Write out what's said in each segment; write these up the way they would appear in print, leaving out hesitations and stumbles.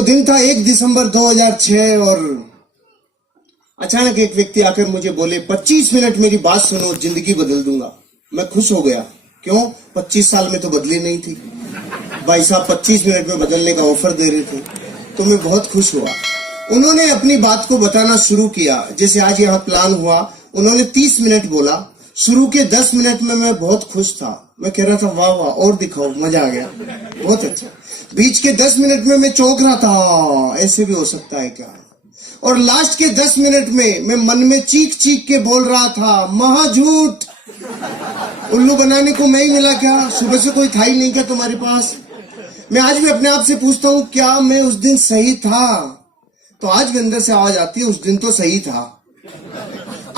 वो दिन था 1 दिसंबर 2006 और अचानक एक व्यक्ति आकर मुझे बोले 25 मिनट मेरी बात सुनो, जिंदगी बदल दूंगा। मैं खुश हो गया। क्यों? 25 साल में तो बदली नहीं थी भाई साहब, 25 मिनट में बदलने का ऑफर दे रहे थे, तो मैं बहुत खुश हुआ। उन्होंने अपनी बात को बताना शुरू किया। जैसे आज यहाँ प्लान हुआ, उन्होंने 30 मिनट बोला। शुरू के 10 मिनट में मैं बहुत खुश था। मैं कह रहा था वाह वाह और दिखाओ, मजा आ गया, बहुत अच्छा। बीच के 10 मिनट में मैं चौंक रहा था, ऐसे भी हो सकता है क्या। और लास्ट के 10 मिनट में मैं मन में चीख चीख के बोल रहा था महा झूठ, उल्लू बनाने को मैं ही मिला क्या? सुबह से कोई था ही नहीं क्या तुम्हारे पास? मैं आज भी अपने आप से पूछता हूँ, क्या मैं उस दिन सही था? तो आज भी अंदर से आवाज आती है, उस दिन तो सही था।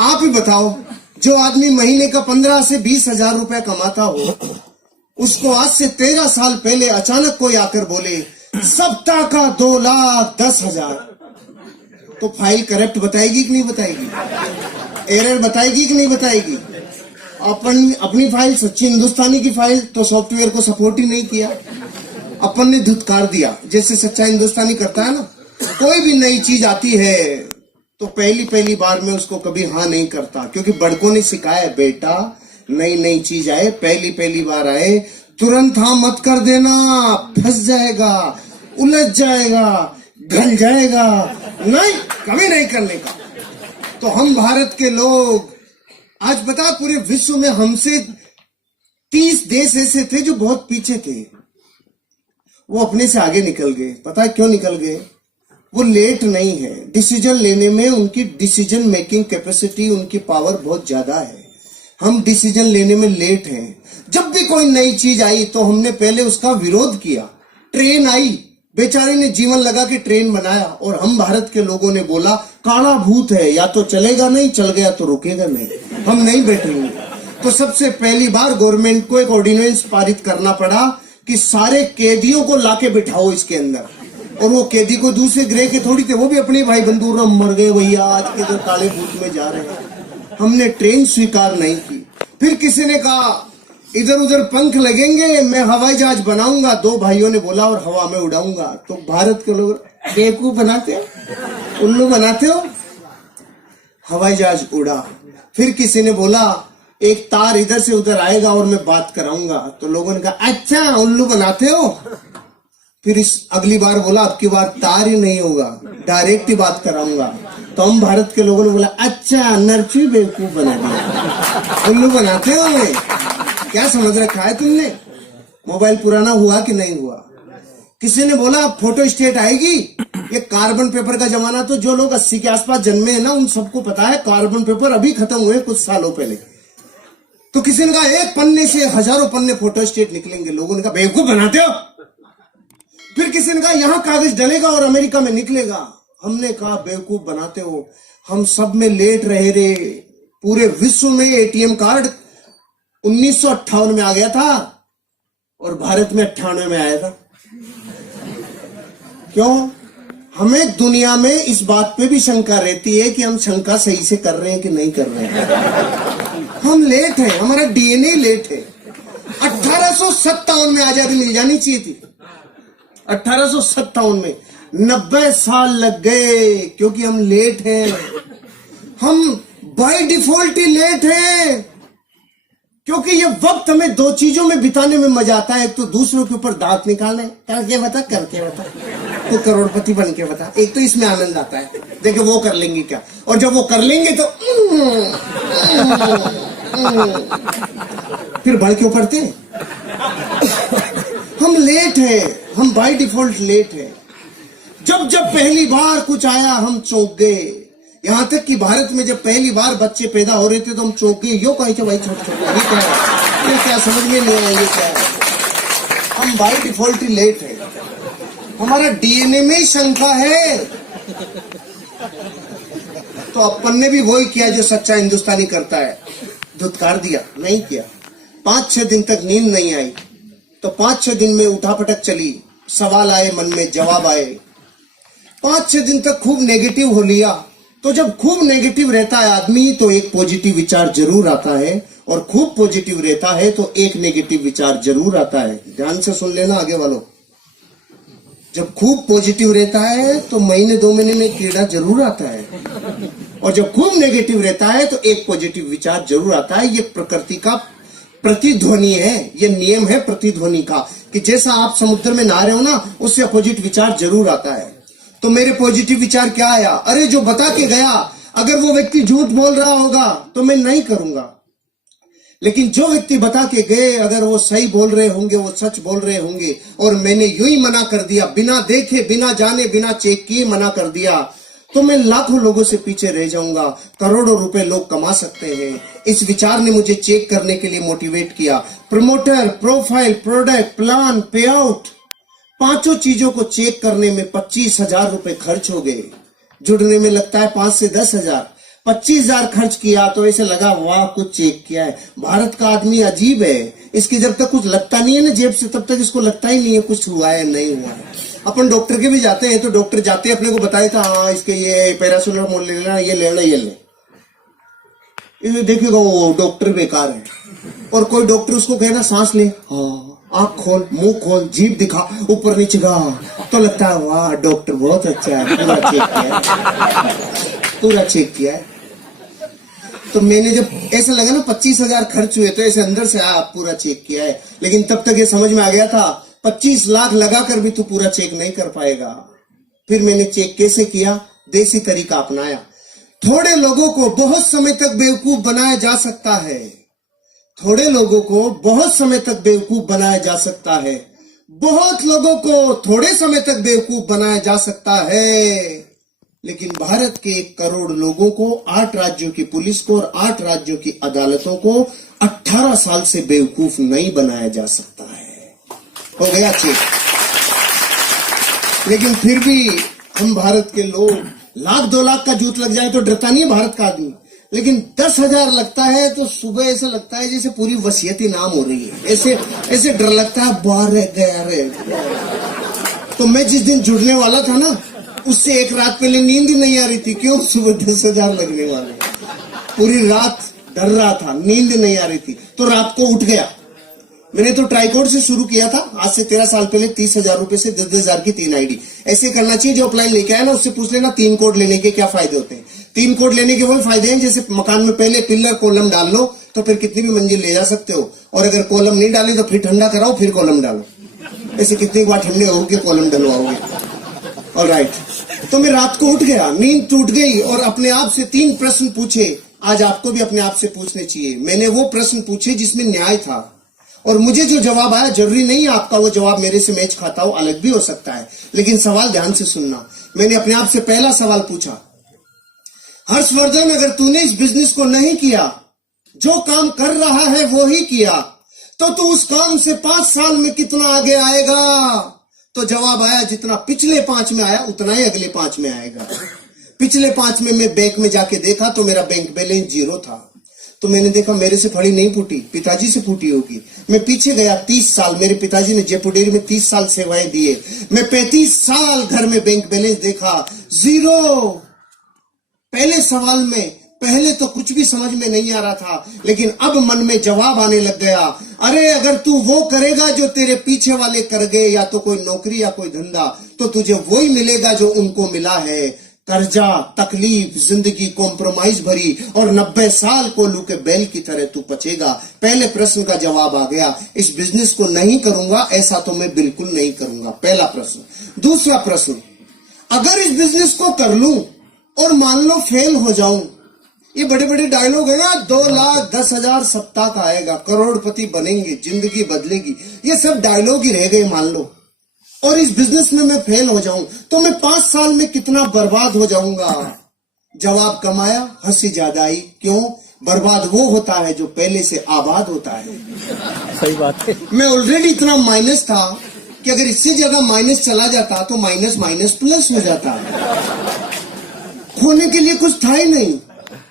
आप ही बताओ, जो आदमी महीने का 15 से 20 हजार रुपया कमाता हो, उसको आज से 13 साल पहले अचानक कोई आकर बोले सप्ताह का 2,10,000, तो फाइल करप्ट बताएगी कि नहीं बताएगी? एरर बताएगी कि नहीं बताएगी? अपनी फाइल सच्ची हिंदुस्तानी की फाइल तो सॉफ्टवेयर को सपोर्ट ही नहीं किया, अपन ने धुतकार दिया। जैसे सच्चा हिंदुस्तानी करता है ना, कोई भी नई चीज आती है तो पहली बार में उसको कभी हाँ नहीं करता, क्योंकि बड़कों ने सिखाया बेटा, नई चीज आए, पहली बार आए, तुरंत हाँ मत कर देना, फंस जाएगा, उलझ जाएगा, ढल जाएगा, नहीं कभी नहीं करने का। तो हम भारत के लोग आज बता, पूरे विश्व में हमसे 30 देश ऐसे थे जो बहुत पीछे थे, वो अपने से आगे निकल गए। पता है क्यों निकल गए? वो लेट नहीं है, डिसीजन लेने में उनकी डिसीजन मेकिंग कैपेसिटी, उनकी पावर बहुत ज्यादा है। हम डिसीजन लेने में लेट हैं। जब भी कोई नई चीज आई तो हमने पहले उसका विरोध किया। ट्रेन आई, बेचारे ने जीवन लगा के ट्रेन बनाया, और हम भारत के लोगों ने बोला काला भूत है, या तो चलेगा नहीं, चल गया तो रुकेगा नहीं, हम नहीं बैठेंगे। तो सबसे पहली बार गवर्नमेंट को एक ऑर्डिनेंस पारित करना पड़ा कि सारे कैदियों को लाके बिठाओ इसके अंदर। और वो कैदी को दूसरे ग्रह के थोड़ी थे, वो भी अपने भाई बंधु, मर गए भैया, आज के जो काले भूत में जा रहे हैं। हमने ट्रेन स्वीकार नहीं की। फिर किसी ने कहा इधर उधर पंख लगेंगे, मैं हवाई जहाज बनाऊंगा। 2 भाइयों ने बोला और हवा में उड़ाऊंगा। तो भारत के लोग बेवकूफ बनाते हो, उल्लू बनाते हो, हवाई जहाज उड़ा। फिर किसी ने बोला एक तार इधर से उधर आएगा और मैं बात कराऊंगा। तो लोगों ने कहा अच्छा उल्लू बनाते हो। फिर इस अगली बार बोला अब की बार तार ही नहीं होगा, डायरेक्ट ही बात कराऊंगा। तो हम भारत के लोगों ने बोला अच्छा नरचू बेवकूफ बना दिया, उल्लू बनाते हो। मैं क्या समझ रखा है तुमने? मोबाइल पुराना हुआ कि नहीं हुआ? किसी ने बोला फोटो स्टेट आएगी। ये कार्बन पेपर का जमाना, तो जो लोग 80 के आसपास जन्मे हैं ना, उन सबको पता है कार्बन पेपर अभी खत्म हुए कुछ सालों पहले। तो किसी ने कहा एक पन्ने से हजारों पन्ने फोटो स्टेट निकलेंगे। लोगों ने कहा बेवकूफ बनाते हो। फिर किसी ने कहा यहाँ कागज डलेगा और अमेरिका में निकलेगा। हमने कहा बेवकूफ बनाते हो। हम सब में लेट रहे रे। पूरे विश्व में एटीएम कार्ड 1958 में आ गया था और भारत में 98 में आया था। क्यों? हमें दुनिया में इस बात पे भी शंका रहती है कि हम शंका सही से कर रहे हैं कि नहीं कर रहे हैं। हम लेट हैं, हमारा डीएनए लेट है। 1857 में आजादी मिल जानी चाहिए थी। 1857 में 90 साल लग गए, क्योंकि हम लेट हैं। हम बाय डिफॉल्ट ही लेट हैं, क्योंकि ये वक्त हमें 2 चीजों में बिताने में मजा आता है। एक तो दूसरों के ऊपर दांत निकालने, करके बता तो करोड़पति बन के बता। एक तो इसमें आनंद आता है, देखे वो कर लेंगे क्या, और जब वो कर लेंगे तो फिर बढ़ के ऊपरते। हम लेट हैं, हम बाय डिफॉल्ट लेट हैं। जब पहली बार कुछ आया हम चौंक गए। यहाँ तक कि भारत में जब पहली बार बच्चे पैदा हो रहे थे तो हम चौंक गए। यो कहे भाई छोटे ये क्या समझ में नहीं आया, ये क्या है? हम बाय डिफॉल्ट ही लेट है। हमारा डीएनए में ही शंका है। तो अपन ने भी वही किया जो सच्चा हिंदुस्तानी करता है, धुतकार दिया, नहीं किया। 5-6 दिन तक नींद नहीं आई, तो 5-6 दिन में उठापटक चली, सवाल आए मन में, जवाब आए। 5-6 दिन तक खूब नेगेटिव हो लिया। तो जब खूब नेगेटिव रहता है आदमी तो एक पॉजिटिव विचार जरूर आता है, और खूब पॉजिटिव रहता है तो एक नेगेटिव विचार जरूर आता है। ध्यान से सुन लेना आगे वालों। जब खूब पॉजिटिव रहता है तो महीने 2 महीने में कीड़ा जरूर आता है, और जब खूब नेगेटिव रहता है तो एक पॉजिटिव विचार जरूर आता है। ये प्रकृति का प्रतिध्वनि है, ये नियम है प्रतिध्वनि का, कि जैसा आप समुद्र में नहा रहे हो ना, उससे अपोजिट विचार जरूर आता है। तो मेरे पॉजिटिव विचार क्या आया, अरे जो बता के गया, अगर वो व्यक्ति झूठ बोल रहा होगा तो मैं नहीं करूंगा, लेकिन जो व्यक्ति बता के गए अगर वो सही बोल रहे होंगे, वो सच बोल रहे होंगे, और मैंने यूं ही मना कर दिया, बिना देखे, बिना जाने, बिना चेक किए मना कर दिया, तो मैं लाखों लोगों से पीछे रह जाऊंगा। करोड़ों रुपए लोग कमा सकते हैं। इस विचार ने मुझे चेक करने के लिए मोटिवेट किया। प्रमोटर, प्रोफाइल, प्रोडक्ट, प्लान, पे आउट, 5 चीजों को चेक करने में 25,000 रुपए खर्च हो गए। जुड़ने में लगता है 5 से 10,000। 25,000 खर्च किया तो ऐसे लगा वाह कुछ चेक किया है। भारत का आदमी अजीब है, इसकी जब तक कुछ लगता नहीं है ना जेब से, तब तक इसको लगता ही नहीं है कुछ हुआ है नहीं हुआ है। अपन डॉक्टर के भी जाते हैं तो डॉक्टर जाते अपने को बताए था, हाँ इसके ये पैरासिटामोल ले लेना, ये लेना, ये ले, देखिएगा वो डॉक्टर बेकार है। और कोई डॉक्टर उसको कहना सांस ले, हाँ, आंख खोल, मुंह खोल, जीभ दिखा, ऊपर नीचे गा, तो लगता है वाह डॉक्टर बहुत अच्छा है, पूरा चेक किया है, पूरा चेक किया है। तो मैंने जब ऐसा लगा ना 25,000 खर्च हुए, तो ऐसे अंदर से पूरा चेक किया है। लेकिन तब तक ये समझ में आ गया था 25 लाख लगाकर भी तू पूरा चेक नहीं कर पाएगा। फिर मैंने चेक कैसे किया, देसी तरीका अपनाया। थोड़े लोगों को बहुत समय तक बेवकूफ बनाया जा सकता है, थोड़े लोगों को बहुत समय तक बेवकूफ बनाया जा सकता है, बहुत लोगों को थोड़े समय तक बेवकूफ बनाया जा सकता है, लेकिन भारत के 1 करोड़ लोगों को, 8 राज्यों की पुलिस को और 8 राज्यों की अदालतों को 18 साल से बेवकूफ नहीं बनाया जा सकता है। हो गया चेक। लेकिन फिर भी हम भारत के लोग, 1,00,000-2 लाख का जूत लग जाए तो डरता नहीं है भारत का आदमी, लेकिन 10,000 लगता है तो सुबह ऐसा लगता है जैसे पूरी वसीयत नाम हो रही है, ऐसे डर लगता है बाहर रह गया रे। तो मैं जिस दिन जुड़ने वाला था ना, उससे 1 रात पहले नींद ही नहीं आ रही थी। क्यों? सुबह 10,000 लगने वाले, पूरी रात डर रहा था, नींद नहीं आ रही थी, तो रात को उठ गया। मैंने तो ट्राइकोड से शुरू किया था आज से 13 साल पहले, 30,000 रुपए से 10,000 की 3 आईडी। ऐसे करना चाहिए। जो अपलाइन लेके आया ना उससे पूछ लेना 3 कोड लेने के क्या फायदे होते हैं। 3 कोड लेने के वही फायदे हैं जैसे मकान में पहले पिलर कॉलम डाल लो तो फिर कितनी भी मंजिल ले जा सकते हो, और अगर कॉलम नहीं डाली तो फिर ठंडा कराओ फिर कॉलम डालो। ऐसे कितनी बार ठंडे होगे कॉलम डलवाओगे। ऑलराइट, तो मैं रात को उठ गया, नींद टूट गई और अपने आप से 3 प्रश्न पूछे। आज आपको भी अपने आप से पूछने चाहिए। मैंने वो प्रश्न पूछे जिसमें न्याय था, और मुझे जो जवाब आया, जरूरी नहीं आपका वो जवाब मेरे से मैच खाता हो, अलग भी हो सकता है, लेकिन सवाल ध्यान से सुनना। मैंने अपने आप से पहला सवाल पूछा, हर्षवर्धन अगर तूने इस बिजनेस को नहीं किया, जो काम कर रहा है वो ही किया, तो तू उस काम से 5 साल में कितना आगे आएगा? तो जवाब आया जितना पिछले 5 में आया उतना ही अगले 5 में आएगा। पिछले 5 में मैं बैंक में जाके देखा तो मेरा बैंक बैलेंस 0 था। तो मैंने देखा मेरे से फड़ी नहीं फूटी, पिताजी से फूटी होगी। मैं पीछे गया 30 साल, मेरे पिताजी ने जयपुर डेयरी में 30 साल सेवाएं दिए। मैं 35 साल घर में बैंक बैलेंस देखा 0। पहले सवाल में पहले तो कुछ भी समझ में नहीं आ रहा था, लेकिन अब मन में जवाब आने लग गया। अरे अगर तू वो करेगा जो तेरे पीछे वाले कर गए, या तो कोई नौकरी या कोई धंधा, तो तुझे वही मिलेगा जो उनको मिला है। कर्जा, तकलीफ, जिंदगी कॉम्प्रोमाइज भरी, और 90 साल कोल्हू के बैल की तरह तू पचेगा। पहले प्रश्न का जवाब आ गया, इस बिजनेस को नहीं करूंगा, ऐसा तो मैं बिल्कुल नहीं करूंगा। पहला प्रश्न। दूसरा प्रश्न, अगर इस बिजनेस को कर लूं और मान लो फेल हो जाऊं, ये बड़े बड़े डायलॉग है ना, 2,10,000 सप्ताह का आएगा, करोड़पति बनेंगे, जिंदगी बदलेगी, ये सब डायलॉग ही रह गए मान लो। और इस बिजनेस में मैं फेल हो जाऊं तो मैं 5 साल में कितना बर्बाद हो जाऊंगा? जवाब कम आया, हंसी ज्यादा आई। क्यों? बर्बाद वो होता है जो पहले से आबाद होता है। सही बात है। मैं ऑलरेडी इतना माइनस था कि अगर इससे ज्यादा माइनस चला जाता तो माइनस माइनस प्लस हो जाता। खोने के लिए कुछ था ही नहीं,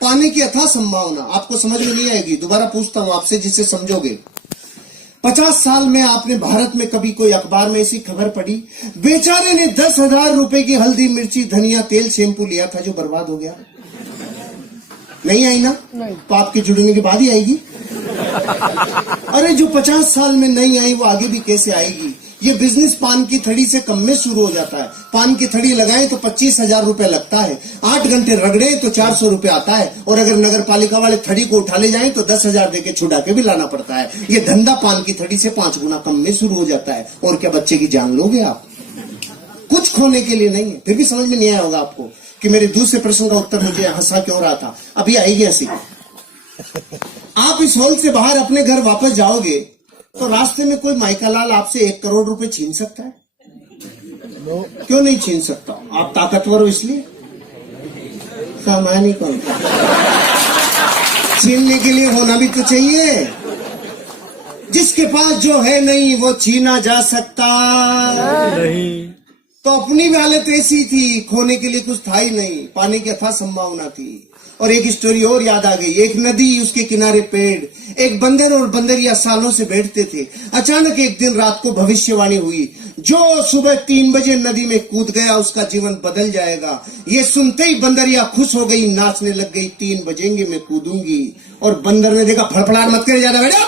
पाने की अथाह संभावना। आपको समझ में नहीं आएगी, दोबारा पूछता हूं आपसे जिससे समझोगे। 50 साल में आपने भारत में कभी कोई अखबार में ऐसी खबर पढ़ी, बेचारे ने 10,000 रुपए की हल्दी, मिर्ची, धनिया, तेल, शैम्पू लिया था जो बर्बाद हो गया? नहीं आई ना? नहीं। तो आपके जुड़ने के बाद ही आएगी। अरे जो 50 साल में नहीं आई वो आगे भी कैसे आएगी? ये बिजनेस पान की थड़ी से कम में शुरू हो जाता है। पान की थड़ी लगाएं तो 25,000 रुपए लगता है, 8 घंटे रगड़े तो 400 रुपए आता है, और अगर नगर पालिका वाले थड़ी को उठा ले जाएं तो 10,000 देके छुड़ा के भी लाना पड़ता है। ये धंधा पान की थड़ी से 5 गुना कम में शुरू हो जाता है। और क्या बच्चे की जान लोगे आप? कुछ खोने के लिए नहीं है। फिर भी समझ में नहीं आया होगा आपको कि मेरे दूसरे प्रश्न का उत्तर मुझे हंसा क्यों रहा था। अभी आएगी हंसी। आप इस हॉल से बाहर अपने घर वापस जाओगे तो रास्ते में कोई माइकालाल आपसे 1 करोड़ रुपए छीन सकता है? क्यों नहीं छीन सकता? आप ताकतवर हो इसलिए? सामान्य कौन? छीनने के लिए होना भी तो चाहिए। जिसके पास जो है नहीं वो छीना जा सकता नहीं। तो अपनी भी हालत ऐसी थी, खोने के लिए कुछ था ही नहीं, पाने की अथाह संभावना थी। और एक स्टोरी और याद आ गई। एक नदी, उसके किनारे पेड़, एक बंदर और बंदरिया सालों से बैठते थे। अचानक एक दिन रात को भविष्यवाणी हुई, जो सुबह 3 बजे नदी में कूद गया उसका जीवन बदल जाएगा। ये सुनते ही बंदरिया खुश हो गई, नाचने लग गई, 3 बजेंगे मैं कूदूंगी। और बंदर ने देखा, फड़फड़ाहट मत करे ज्यादा बेटा,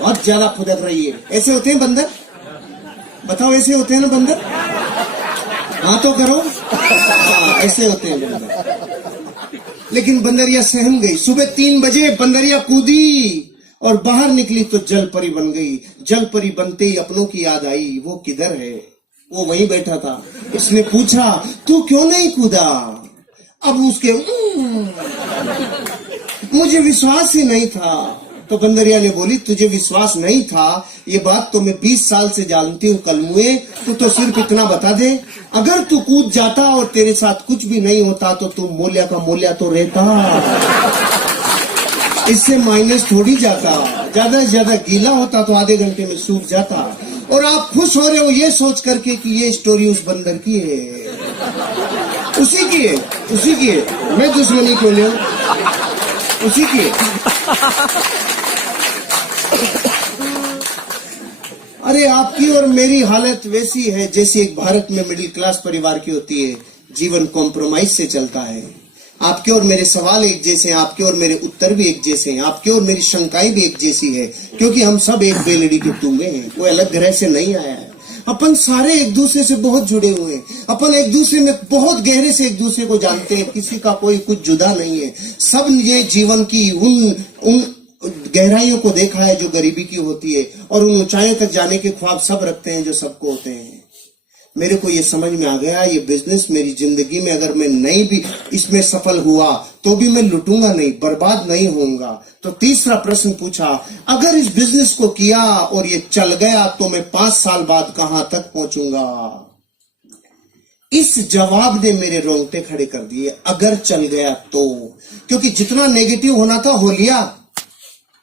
बहुत ज्यादा फुदक रही है। ऐसे होते हैं बंदर? बताओ, ऐसे होते हैं ना बंदर? हाँ तो करो। हाँ, ऐसे होते हैं बंदर। लेकिन बंदरिया सहम गई। सुबह 3 बजे बंदरिया कूदी और बाहर निकली तो जल परी बन गई। जल परी बनते ही अपनों की याद आई, वो किधर है? वो वहीं बैठा था। इसने पूछा, तू क्यों नहीं कूदा? अब उसके मुझे विश्वास ही नहीं था। तो बंदरिया ने बोली, तुझे विश्वास नहीं था ये बात तो मैं 20 साल से जानती हूँ कलमुए। तू तो सिर्फ इतना बता दे, अगर तू कूद जाता और तेरे साथ कुछ भी नहीं होता तो तू मोलिया का मोलिया तो रहता, इससे माइनस थोड़ी जाता। ज्यादा से ज्यादा गीला होता तो आधे घंटे में सूख जाता। और आप खुश हो रहे हो ये सोच करके कि ये स्टोरी उस बंदर की है, उसी की है, उसी की है। मैं दुश्मनी क्यों ले, उसी की है। अरे आपकी और मेरी हालत वैसी है जैसी एक भारत में मिडिल क्लास परिवार की होती है। जीवन कॉम्प्रोमाइज से चलता है। आपके और मेरे सवाल एक जैसे हैं, आपके और मेरे उत्तर भी एक जैसे हैं, आपके और मेरी शंकाएं भी एक जैसी है, क्योंकि हम सब एक बेलड़ी के तुंगे हैं। कोई अलग ग्रह से नहीं आया है। अपन सारे एक दूसरे से बहुत जुड़े हुए हैं। अपन एक दूसरे में बहुत गहरे से एक दूसरे को जानते हैं। किसी का कोई कुछ जुदा नहीं है। सब ये जीवन की उन गहराइयों को देखा है जो गरीबी की होती है, और उन ऊंचाइयों तक जाने के ख्वाब सब रखते हैं जो सबको होते हैं। मेरे को ये समझ में आ गया, ये बिजनेस मेरी जिंदगी में अगर मैं नहीं भी इसमें सफल हुआ तो भी मैं लुटूंगा नहीं, बर्बाद नहीं होऊंगा। तो तीसरा प्रश्न पूछा, अगर इस बिजनेस को किया और ये चल गया तो मैं 5 साल बाद कहां तक पहुंचूंगा? इस जवाब ने मेरे रोंगटे खड़े कर दिए। अगर चल गया तो, क्योंकि जितना नेगेटिव होना था हो लिया।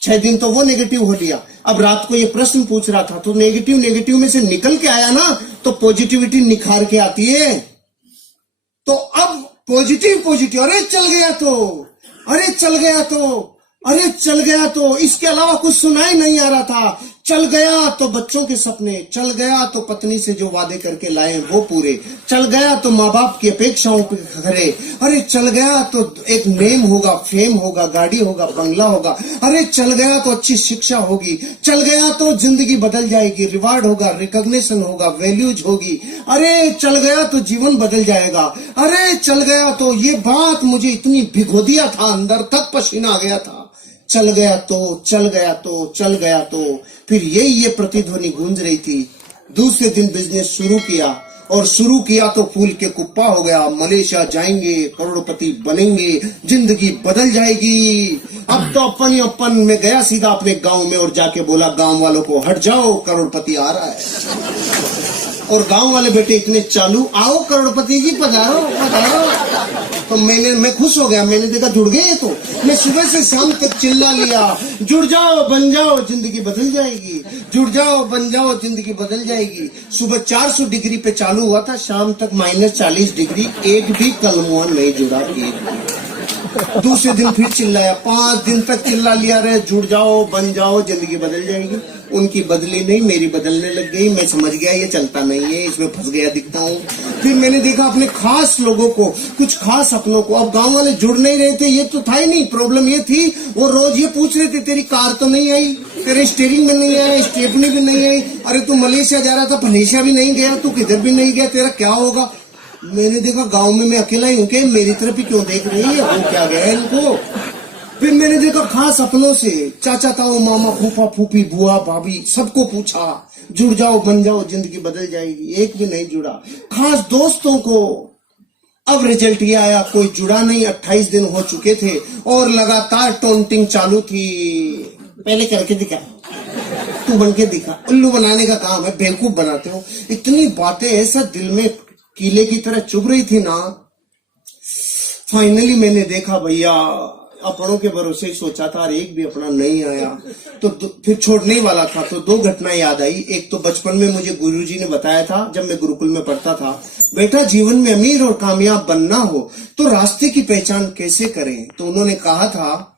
6 दिन तो वो नेगेटिव हो लिया। अब रात को ये प्रश्न पूछ रहा था तो नेगेटिव में से निकल के आया ना, तो पॉजिटिविटी निखार के आती है। तो अब पॉजिटिव, अरे चल गया तो, अरे चल गया तो, अरे चल गया तो, इसके अलावा कुछ सुनाई नहीं आ रहा था। चल गया तो बच्चों के सपने, चल गया तो पत्नी से जो वादे करके लाए वो पूरे, चल गया तो माँ बाप की अपेक्षाओं पे खरे, अरे चल गया तो एक नेम होगा, फेम होगा, गाड़ी होगा, बंगला होगा, अरे चल गया तो अच्छी शिक्षा होगी, चल गया तो जिंदगी बदल जाएगी, रिवार्ड होगा, रिकॉग्निशन होगा, वैल्यूज होगी, अरे चल गया तो जीवन बदल जाएगा, अरे चल गया तो ये बात मुझे इतनी भिगो दिया था, अंदर तक पसीना आ गया था। चल गया तो, चल गया तो, चल गया तो, फिर ये प्रतिध्वनि गूंज रही थी। दूसरे दिन बिजनेस शुरू किया, और शुरू किया तो फूल के कुप्पा हो गया। मलेशिया जाएंगे, करोड़पति बनेंगे, जिंदगी बदल जाएगी। अब तो अपन में गया सीधा अपने गांव में और जाके बोला गांव वालों को, हट जाओ करोड़पति आ रहा है। और गांव वाले बेटे इतने चालू, आओ करोड़पति जी पधारो पधारो। तो मैं खुश हो गया। मैंने देखा जुड़ गए। तो मैं सुबह से शाम तक चिल्ला लिया, जुड़ जाओ बन जाओ जिंदगी बदल जाएगी, जुड़ जाओ बन जाओ जिंदगी बदल जाएगी। सुबह 400 डिग्री पे चालू हुआ था, शाम तक -40 डिग्री, एक भी कलमुआ नहीं जुड़ा। दूसरे दिन फिर चिल्लाया, 5 दिन तक चिल्ला लिया रहे, जुड़ जाओ बन जाओ जिंदगी बदल जाएगी। उनकी बदली नहीं, मेरी बदलने लग गई। मैं समझ गया ये चलता नहीं है, इसमें फंस गया दिखता हूँ। फिर मैंने देखा अपने खास लोगों को, कुछ खास अपनों को। अब गांव वाले जुड़ नहीं रहे थे, ये तो था ही नहीं। प्रॉब्लम ये थी, वो रोज ये पूछ रहे थे तेरी कार तो नहीं आई, तेरे स्टीयरिंग में नहीं आया, स्टेपनी भी नहीं आई। अरे तू मलेशिया जा रहा था, मलेशिया भी नहीं गया, तू किधर भी नहीं गया, तेरा क्या होगा? मैंने देखा गांव में मैं अकेला ही हूं कि मेरी तरफ ही क्यों देख रही है, वो क्या गया इनको। फिर मैंने देखा खास अपनों से, चाचा ताऊ मामा फूफा फूफी बुआ भाभी सबको पूछा, जुड़ जाओ बन जाओ जिंदगी बदल जाएगी। एक भी नहीं जुड़ा। खास दोस्तों को, अब रिजल्ट ये आया, कोई जुड़ा नहीं। 28 दिन हो चुके थे और लगातार टोंटिंग चालू थी। पहले करके दिखा, तू बन के दिखा। उल्लू बनाने का काम है, बेवकूफ बनाते हो। इतनी बातें ऐसा दिल में कीले की तरह चुभ रही थी ना। फाइनली मैंने देखा भैया, अपनों के भरोसे ही सोचा था और एक भी अपना नहीं आया, तो फिर छोड़ने ही वाला था। तो दो घटनाएं याद आई। एक तो बचपन में मुझे गुरुजी ने बताया था, जब मैं गुरुकुल में पढ़ता था, बेटा जीवन में अमीर और कामयाब बनना हो तो रास्ते की पहचान कैसे करें। तो उन्होंने कहा था,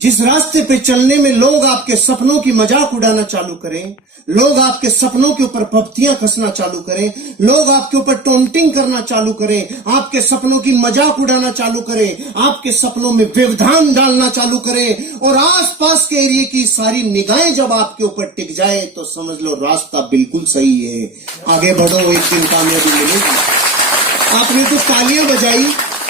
जिस रास्ते पे चलने में लोग आपके सपनों की मजाक उड़ाना चालू करें, लोग आपके सपनों के ऊपर पपतियां कसना चालू करें, लोग आपके ऊपर टोंटिंग करना चालू करें, आपके सपनों की मजाक उड़ाना चालू करें, आपके सपनों में व्यवधान डालना चालू करें और आसपास के एरिया की सारी निगाहें जब आपके ऊपर टिक जाए, तो समझ लो रास्ता बिल्कुल सही है, आगे बढ़ो, एक दिन कामयाबी मिलेगी। आपने तो तालियां बजाई,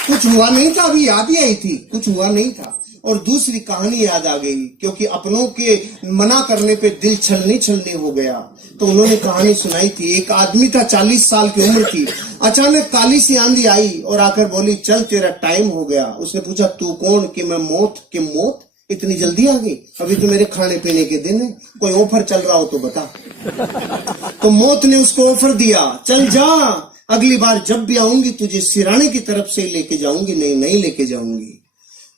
कुछ हुआ नहीं था, अभी याद ही आई थी, कुछ हुआ नहीं था। और दूसरी कहानी याद आ गई, क्योंकि अपनों के मना करने पे दिल छलनी छलनी हो गया। तो उन्होंने कहानी सुनाई थी। एक आदमी था, 40 साल की उम्र थी। अचानक काली सी आंधी आई और आकर बोली, चल तेरा टाइम हो गया। उसने पूछा, तू कौन? कि मैं मौत। कि मौत इतनी जल्दी आ गई? अभी तो मेरे खाने पीने के दिन है, कोई ऑफर चल रहा हो तो बता। तो मौत ने उसको ऑफर दिया, चल जा, अगली बार जब भी आऊंगी तुझे सिराने की तरफ से लेके जाऊंगी, नहीं लेके जाऊंगी।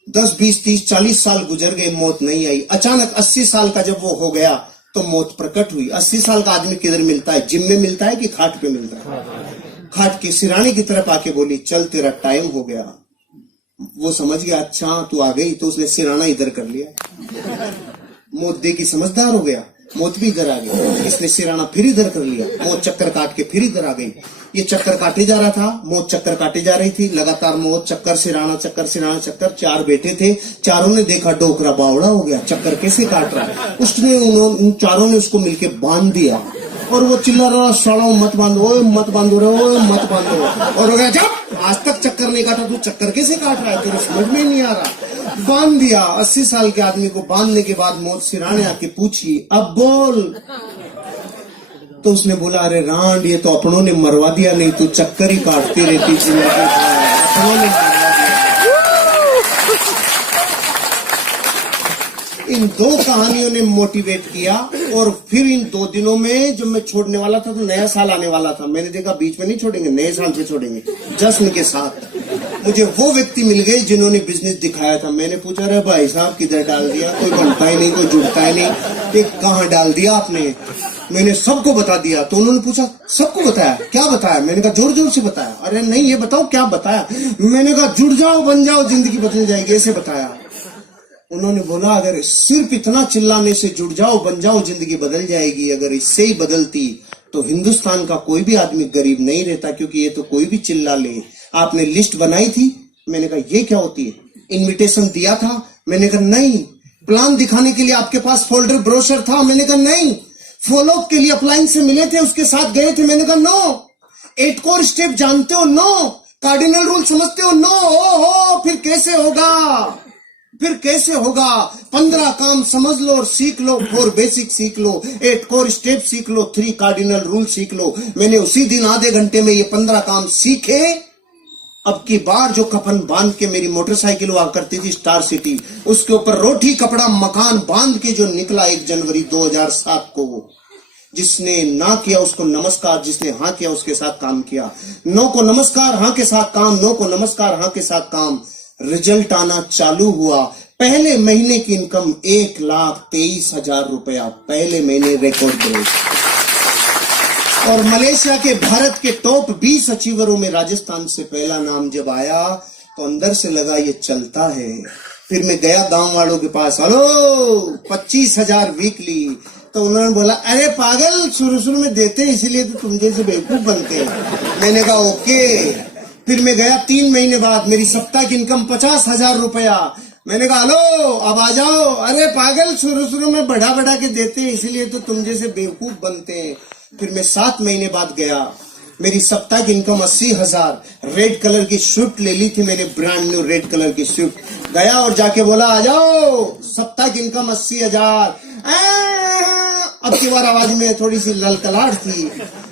10, 20, 30, 40 साल गुजर गए, मौत नहीं आई। अचानक 80 साल का जब वो हो गया तो मौत प्रकट हुई। 80 साल का आदमी किधर मिलता है? जिम में मिलता है कि खाट पे मिलता है? खाट के सिराने की तरफ आके बोली, चल तेरा टाइम हो गया। वो समझ गया, अच्छा तू आ गई, तो उसने सिराना इधर कर लिया। मौत देखी, समझदार हो गया, मौत भी इधर आ गई। इसने सिराना फिर इधर कर लिया, मौत चक्कर काट के फिर इधर आ गई। ये चक्कर काटे जा रहा था, मौत चक्कर काटे जा रही थी, लगातार मौत चक्कर सिराना चक्कर सिराना चक्कर। 4 बेटे थे, चारों ने देखा डोकरा बावड़ा हो गया, चक्कर कैसे काट रहा है। उसने उन चारों ने उसको मिलके बांध दिया और वो चिल्ला रहा, सालों मत बांधो, मत बांधो रे, मत बांधो। और हो गया, जब आज तक चक्कर नहीं काटा, तू चक्कर कैसे काट रहा है, तेरे समझ में नहीं आ रहा। बांध दिया। 80 साल के आदमी को बांधने के बाद मौत सिराने आके पूछी, अब बोल। तो उसने बोला, अरे रांड, ये तो अपनों ने मरवा दिया, नहीं तो चक्कर ही काटती रहती जिंदगी। अपनों ने मरवा दिया। इन 2 कहानियों ने मोटिवेट किया। और फिर इन 2 दिनों में जब मैं छोड़ने वाला था, तो नया साल आने वाला था, मैंने देखा बीच में नहीं छोड़ेंगे, नए साल पे छोड़ेंगे, जश्न के साथ। मुझे वो व्यक्ति मिल गए जिन्होंने बिजनेस दिखाया था। मैंने पूछा, अरे भाई साहब किधर डाल दिया, कोई बनता ही नहीं, कोई जुड़ता ही नहीं, ये कहाँ डाल दिया आपने? मैंने सबको बता दिया। तो उन्होंने पूछा, सबको बताया? क्या बताया? मैंने कहा, जोर जोर से बताया। अरे नहीं, ये बताओ क्या बताया? मैंने कहा, जुड़ जाओ बन जाओ जिंदगी बदल जाएगी, ऐसे बताया। उन्होंने बोला, अगर सिर्फ इतना चिल्लाने से जुड़ जाओ बन जाओ जिंदगी बदल जाएगी, अगर इससे ही बदलती तो हिंदुस्तान का कोई भी आदमी गरीब नहीं रहता, क्योंकि ये तो कोई भी चिल्ला ले। आपने लिस्ट बनाई थी? मैंने कहा, ये क्या होती है? इनविटेशन दिया था? मैंने कहा नहीं। प्लान दिखाने के लिए आपके पास फोल्डर ब्रोशर था? मैंने कहा नहीं। फॉलो अप के लिए अप्लायंस से मिले थे, उसके साथ गए थे? मैंने कहा नो। 8 कोर स्टेप जानते हो? नो। कार्डिनल रूल समझते हो? नो। हो फिर कैसे होगा? फिर कैसे होगा? 15 काम समझ लो और सीख लो, 4 बेसिक सीख लो, 8 कोर स्टेप सीख लो, 3 कार्डिनल रूल सीख लो। मैंने उसी दिन आधे घंटे में ये 15 काम सीखे। अब की बार जो कफन बांध के मेरी मोटरसाइकिल हुआ करती थी स्टार सिटी, उसके ऊपर रोटी कपड़ा मकान बांध के जो निकला 1 जनवरी 2007 को, जिसने ना किया उसको नमस्कार, जिसने हाँ किया उसके साथ काम किया। नो को नमस्कार, हाँ के साथ काम, नो को नमस्कार, हाँ के साथ काम। रिजल्ट आना चालू हुआ। पहले महीने की इनकम 1,23,000 रुपया, पहले महीने रिकॉर्ड ब्रेक। और मलेशिया के भारत के टॉप 20 अचीवरों में राजस्थान से पहला नाम जब आया तो अंदर से लगा ये चलता है। फिर मैं गया गांव वालों के पास, हेलो 25,000 वीकली। तो उन्होंने बोला, अरे पागल, शुरू में देते हैं इसीलिए तो तुम जैसे बेवकूफ बनते हैं। मैंने कहा ओके। फिर मैं गया 3 महीने बाद, मेरी सप्ताह की इनकम 50,000 रुपया। मैंने कहा हेलो अब आ जाओ। अरे पागल, शुरू शुरू में बढ़ा बढ़ा के देते हैं, इसीलिए तो तुम जैसे बेवकूफ बनते हैं। फिर मैं 7 महीने बाद गया, मेरी सप्ताह की इनकम 80,000। रेड कलर की स्विफ्ट ले ली थी मैंने, ब्रांड न्यू रेड कलर की स्विफ्ट। गया और जाके बोला आ जाओ, सप्ताह की इनकम 80,000। अब की बार आवाज में थोड़ी सी ललकलाहट थी।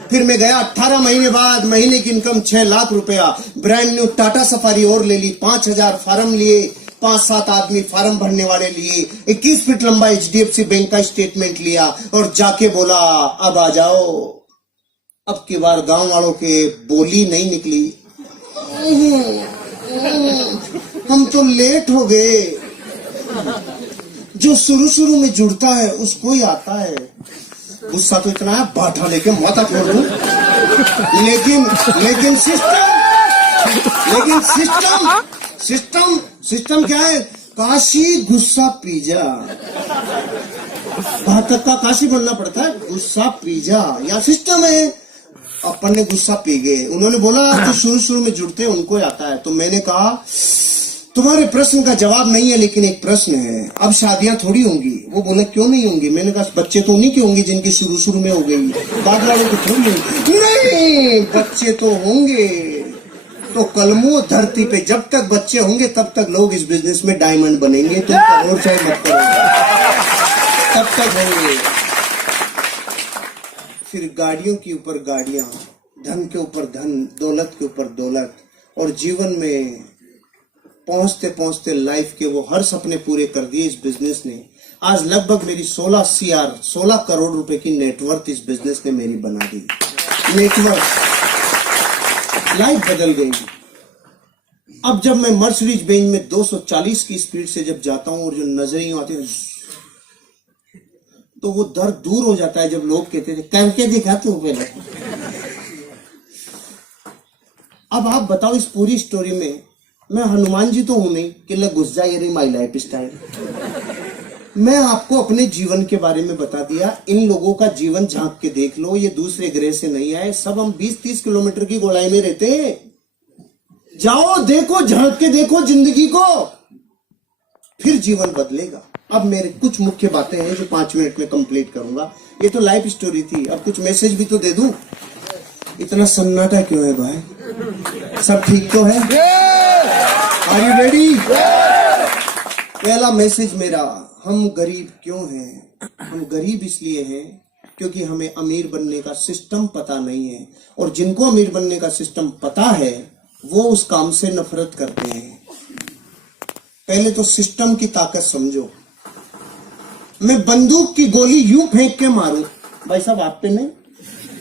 फिर मैं गया 18 महीने बाद, महीने की इनकम 6 लाख रुपया। ब्रांड न्यू टाटा सफारी और ले ली, 5,000 फार्म लिए, 5-7 आदमी फार्म भरने वाले लिए, 21 फीट लंबा HDFC बैंक का स्टेटमेंट लिया और जाके बोला अब आ जाओ। अब की बार गांव वालों के बोली नहीं निकली, हम तो लेट हो गए। जो शुरू शुरू में जुड़ता है उसको ही आता है। गुस्सा तो इतना है बाठा लेके माथा फोड़ दूं। लेकिन सिस्टम क्या है? काशी गुस्सा पीजा। बातक का काशी बनना पड़ता है, गुस्सा पीजा या सिस्टम है। अपन ने गुस्सा पी गए। उन्होंने बोला तो शुरू शुरू में जुड़ते हैं उनको आता है। तो मैंने कहा तुम्हारे प्रश्न का जवाब नहीं है, लेकिन एक प्रश्न है, अब शादियां थोड़ी होंगी। वो बोले क्यों नहीं होंगी? मैंने कहा बच्चे तो उन्हीं के होंगे जिनकी शुरू शुरू में हो गई, बाद वालों की थोड़ी होंगी। नहीं, बच्चे तो होंगे। तो कलमों धरती पे जब तक बच्चे होंगे तब तक लोग इस बिजनेस में डायमंड बनेंगे। तुम करोड़ चाहे मत करो, तब तक होंगे। फिर गाड़ियों के ऊपर गाड़ियां, धन के ऊपर धन, दौलत के ऊपर दौलत, और जीवन में पहुंचते पहुंचते लाइफ के वो हर सपने पूरे कर दिए इस बिजनेस ने। आज लगभग मेरी 16 करोड़ रुपए की नेटवर्थ इस बिजनेस ने मेरी बना दी। नेटवर्थ, लाइफ बदल गई। अब जब मैं मर्सिडीज बेंज में 240 की स्पीड से जब जाता हूं और जो नजरियों आती है तो वो दर्द दूर हो जाता है। जब लोग कहते थे करके दिखा तू पहले। अब आप बताओ इस पूरी स्टोरी में मैं हनुमान जी तो हूं नहीं कि ले घुस जा, ये रही माई लाइफ स्टाइल। मैं आपको अपने जीवन के बारे में बता दिया। इन लोगों का जीवन झांक के देख लो, ये दूसरे ग्रह से नहीं आए। सब हम 20-30 किलोमीटर की गोलाई में रहते हैं। जाओ देखो, झांक के देखो जिंदगी को, फिर जीवन बदलेगा। अब मेरे कुछ मुख्य बातें हैं जो 5 मिनट में कंप्लीट करूंगा। ये तो लाइफ स्टोरी थी, अब कुछ मैसेज भी तो दे दूं। इतना सन्नाटा क्यों है भाई? सब ठीक तो है? Are you ready? पहला मैसेज मेरा, हम गरीब क्यों हैं? हम गरीब इसलिए हैं क्योंकि हमें अमीर बनने का सिस्टम पता नहीं है, और जिनको अमीर बनने का सिस्टम पता है वो उस काम से नफरत करते हैं। पहले तो सिस्टम की ताकत समझो। मैं बंदूक की गोली यूं फेंक के मारूं, भाई साहब आप पे नहीं,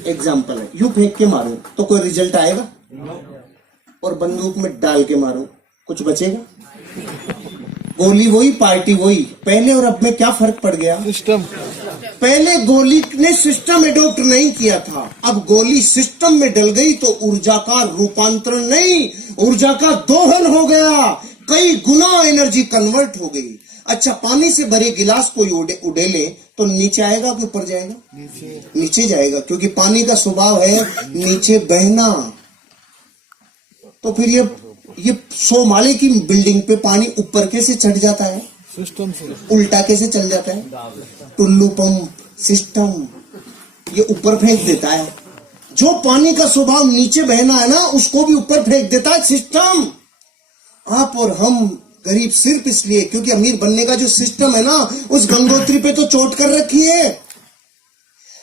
एग्जाम्पल है, यूं फेंक के मारूं तो कोई रिजल्ट आएगा? और बंदूक में डाल के मारूं कुछ बचेगा? गोली वही, पार्टी वही। पहले और अब में क्या फर्क पड़ गया? सिस्टम। पहले गोली ने सिस्टम एडॉप्ट नहीं किया था, अब गोली सिस्टम में डल गई तो ऊर्जा का रूपांतरण नहीं, ऊर्जा का दोहन हो गया। कई गुना एनर्जी कन्वर्ट हो गई। अच्छा, पानी से भरे गिलास कोई उड़ेले तो नीचे आएगा कि ऊपर जाएगा? नीचे जाएगा, क्योंकि पानी का स्वभाव है नीचे बहना। तो फिर ये 100 माले की बिल्डिंग पे पानी ऊपर कैसे चढ़ जाता है? सिस्टम से। उल्टा कैसे चल जाता है? टुल्लू पंप सिस्टम, ये ऊपर फेंक देता है। जो पानी का स्वभाव नीचे बहना है ना, उसको भी ऊपर फेंक देता है सिस्टम। आप और हम गरीब सिर्फ इसलिए क्योंकि अमीर बनने का जो सिस्टम है ना, उस गंगोत्री पे तो चोट कर रखी है।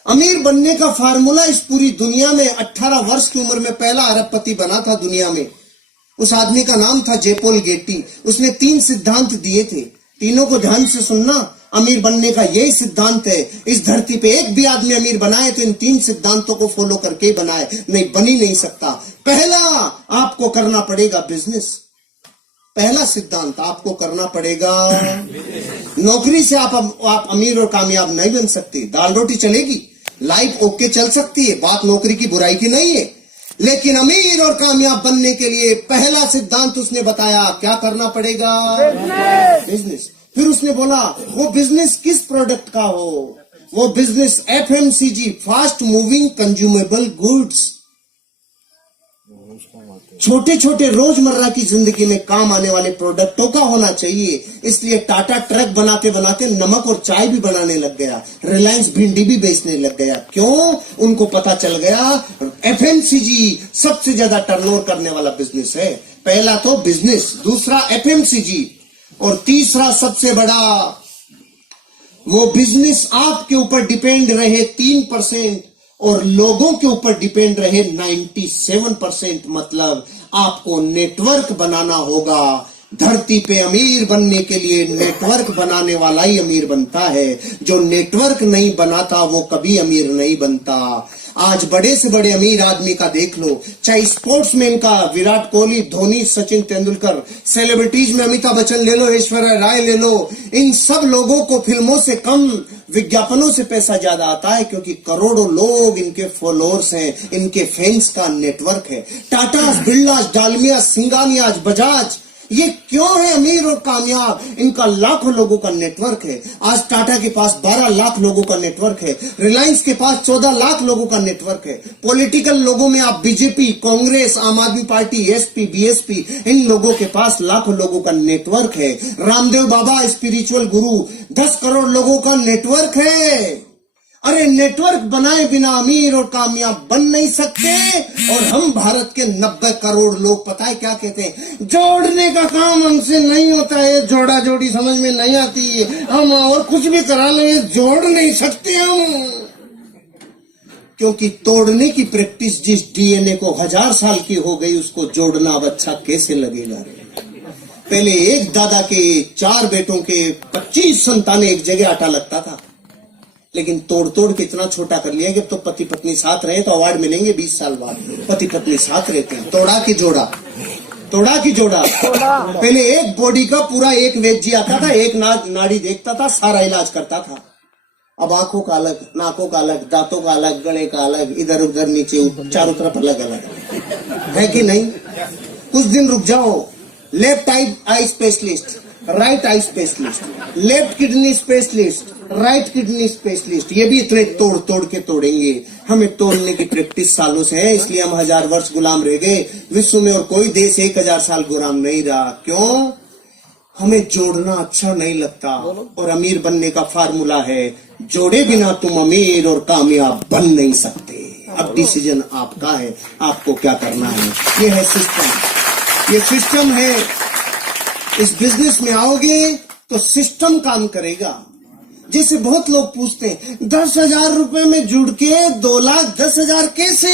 अमीर बनने का फार्मूला इस पूरी दुनिया में 18 वर्ष की उम्र में पहला अरबपति बना था दुनिया में। उस आदमी का नाम था जेपोल गेटी। उसने 3 सिद्धांत दिए थे, तीनों को ध्यान से सुनना। अमीर बनने का यही सिद्धांत है। इस धरती पे एक भी आदमी अमीर बनाए तो इन 3 सिद्धांतों को फॉलो करके बनाए, नहीं बन ही नहीं सकता। पहला, आपको करना पड़ेगा बिजनेस। पहला सिद्धांत, आपको करना पड़ेगा। नौकरी से आप अमीर और कामयाब नहीं बन सकते। दाल रोटी चलेगी, लाइफ ओके चल सकती है, बात नौकरी की बुराई की नहीं है, लेकिन अमीर और कामयाब बनने के लिए पहला सिद्धांत उसने बताया, क्या करना पड़ेगा? बिजनेस। फिर उसने बोला वो बिजनेस किस प्रोडक्ट का हो? वो business FMCG, fast moving consumable goods. छोटे छोटे रोजमर्रा की जिंदगी में काम आने वाले प्रोडक्टों का होना चाहिए। इसलिए टाटा ट्रक बनाते बनाते नमक और चाय भी बनाने लग गया, रिलायंस भिंडी भी बेचने लग गया। क्यों? उनको पता चल गया एफएमसीजी सबसे ज्यादा टर्नओवर करने वाला बिजनेस है। पहला तो बिजनेस, दूसरा एफएमसीजी, और तीसरा सबसे बड़ा वो बिजनेस आपके ऊपर डिपेंड रहे 3% और लोगों के ऊपर डिपेंड रहे 97%। मतलब आपको नेटवर्क बनाना होगा। धरती पे अमीर बनने के लिए नेटवर्क बनाने वाला ही अमीर बनता है। जो नेटवर्क नहीं बनाता वो कभी अमीर नहीं बनता। आज बड़े से बड़े अमीर आदमी का देख लो, चाहे स्पोर्ट्समैन का विराट कोहली, धोनी, सचिन तेंदुलकर, सेलिब्रिटीज में अमिताभ बच्चन ले लो, ऐश्वर्या राय ले लो, इन सब लोगों को फिल्मों से कम विज्ञापनों से पैसा ज्यादा आता है, क्योंकि करोड़ों लोग इनके फॉलोअर्स हैं, इनके फैंस का नेटवर्क है। टाटा, बिरला, डालमिया, सिंगानिया, बजाज, ये क्यों है अमीर और कामयाब? इनका लाखों लोगों का नेटवर्क है। आज टाटा के पास 12 लाख लोगों का नेटवर्क है, रिलायंस के पास 14 लाख लोगों का नेटवर्क है। पॉलिटिकल लोगों में आप बीजेपी, कांग्रेस, आम आदमी पार्टी, एसपी, बीएसपी, इन लोगों के पास लाखों लोगों का नेटवर्क है। रामदेव बाबा स्पिरिचुअल गुरु, 10 करोड़ लोगों का नेटवर्क है। अरे नेटवर्क बनाए बिना अमीर और कामयाब बन नहीं सकते। और हम भारत के 90 करोड़ लोग पता है क्या कहते हैं? जोड़ने का काम हमसे नहीं होता है, जोड़ा जोड़ी समझ में नहीं आती है, हम और कुछ भी करा ले, जोड़ नहीं सकते हम। क्योंकि तोड़ने की प्रैक्टिस जिस डीएनए को 1000 साल की हो गई, उसको जोड़ना अब अच्छा कैसे लगेगा रे? पहले एक दादा के 4 बेटों के 25 संतानें एक जगह आटा लगता था, लेकिन तोड़ तोड़ के इतना छोटा कर लिया कि अब तो पति पत्नी साथ रहे तो अवार्ड मिलेंगे 20 साल बाद। पति पत्नी साथ रहते हैं, तोड़ा की जोड़ा, तोड़ा की जोड़ा। पहले एक बॉडी का पूरा एक वेद जी आता था, एक नाड़ी देखता था, सारा इलाज करता था। अब आंखों का अलग, नाकों का अलग, दांतों का अलग, गले का अलग, इधर उधर नीचे चारों तरफ अलग अलग है कि नहीं? कुछ दिन रुक जाओ। Left eye specialist, right eye specialist, left kidney specialist, right kidney specialist, ये भी इतने तोड़ तोड़ के तोड़ेंगे। हमें तोड़ने की प्रैक्टिस सालों से है, इसलिए हम 1000 वर्ष गुलाम रह गए। विश्व में और कोई देश 1000 साल गुलाम नहीं रहा। क्यों? हमें जोड़ना अच्छा नहीं लगता। और अमीर बनने का फार्मूला है, जोड़े बिना तुम अमीर और कामयाब बन नहीं सकते। अब डिसीजन आपका है, आपको क्या करना है। ये है सिस्टम, ये सिस्टम है। इस बिजनेस में आओगे तो सिस्टम काम करेगा। जैसे बहुत लोग पूछते हैं 10,000 रुपए में जुड़ के 2,10,000 कैसे?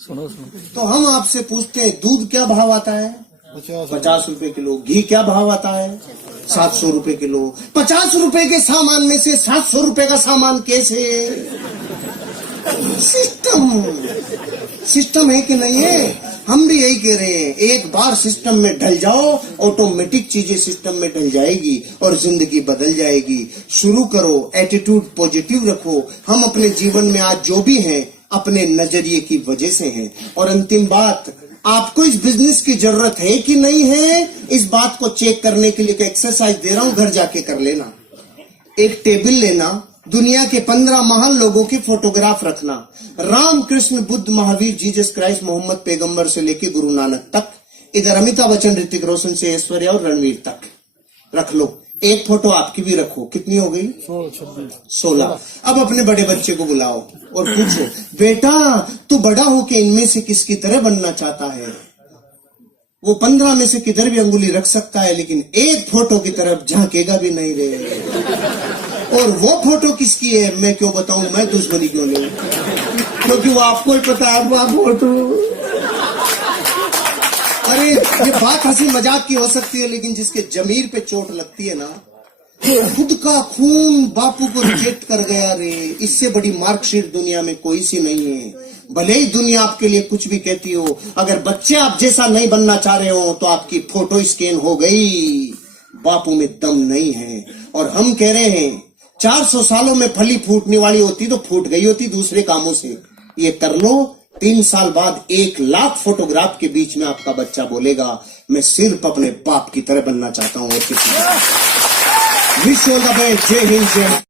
सुनो। तो हम आपसे पूछते हैं दूध क्या भाव आता है? 50 रुपए किलो। घी क्या भाव आता है? 700 रुपए किलो। 50 रुपए के सामान में से 700 रुपए का सामान कैसे? सिस्टम है कि नहीं है? हम भी यही कह रहे हैं, एक बार सिस्टम में ढल जाओ, ऑटोमेटिक चीजें सिस्टम में ढल जाएगी और जिंदगी बदल जाएगी। शुरू करो, एटीट्यूड पॉजिटिव रखो। हम अपने जीवन में आज जो भी हैं अपने नजरिए की वजह से हैं। और अंतिम बात, आपको इस बिजनेस की जरूरत है कि नहीं है, इस बात को चेक करने के लिए एक एक्सरसाइज दे रहा हूं, घर जाके कर लेना। एक टेबल लेना, दुनिया के 15 महान लोगों की फोटोग्राफ रखना, राम, कृष्ण, बुद्ध, महावीर, जीसस क्राइस्ट, मोहम्मद पैगंबर से लेके गुरु नानक तक, इधर अमिताभ बच्चन, ऋतिक रोशन से ऐश्वर्या और रणवीर तक रख लो। एक फोटो आपकी भी रखो। कितनी हो गई? 16। अब अपने बड़े बच्चे को बुलाओ और पूछो, बेटा तू बड़ा होके इनमें से किसकी तरह बनना चाहता है? वो 15 में से किधर भी अंगुली रख सकता है, लेकिन एक फोटो की तरफ झांकेगा भी नहीं रे। और वो फोटो किसकी है मैं क्यों बताऊं, मैं दुश्मनी क्यों लूं? क्योंकि वो आपको ही पता है वो फोटो। अरे ये बात हंसी मजाक की हो सकती है, लेकिन जिसके जमीर पे चोट लगती है ना, खुद का खून बापू को रिजेक्ट कर गया रे, इससे बड़ी मार्कशीट दुनिया में कोई सी नहीं है। भले ही दुनिया आपके लिए कुछ भी कहती हो, अगर बच्चे आप जैसा नहीं बनना चाह रहे हो तो आपकी फोटो स्कैन हो गई। बापू में दम नहीं है। और हम कह रहे हैं 400 सालों में फली फूटने वाली होती तो फूट गई होती दूसरे कामों से। ये कर लो, 3 साल बाद 1 लाख फोटोग्राफ के बीच में आपका बच्चा बोलेगा मैं सिर्फ अपने बाप की तरह बनना चाहता हूँ और किसी। Wish all the best. जय हिंद, जय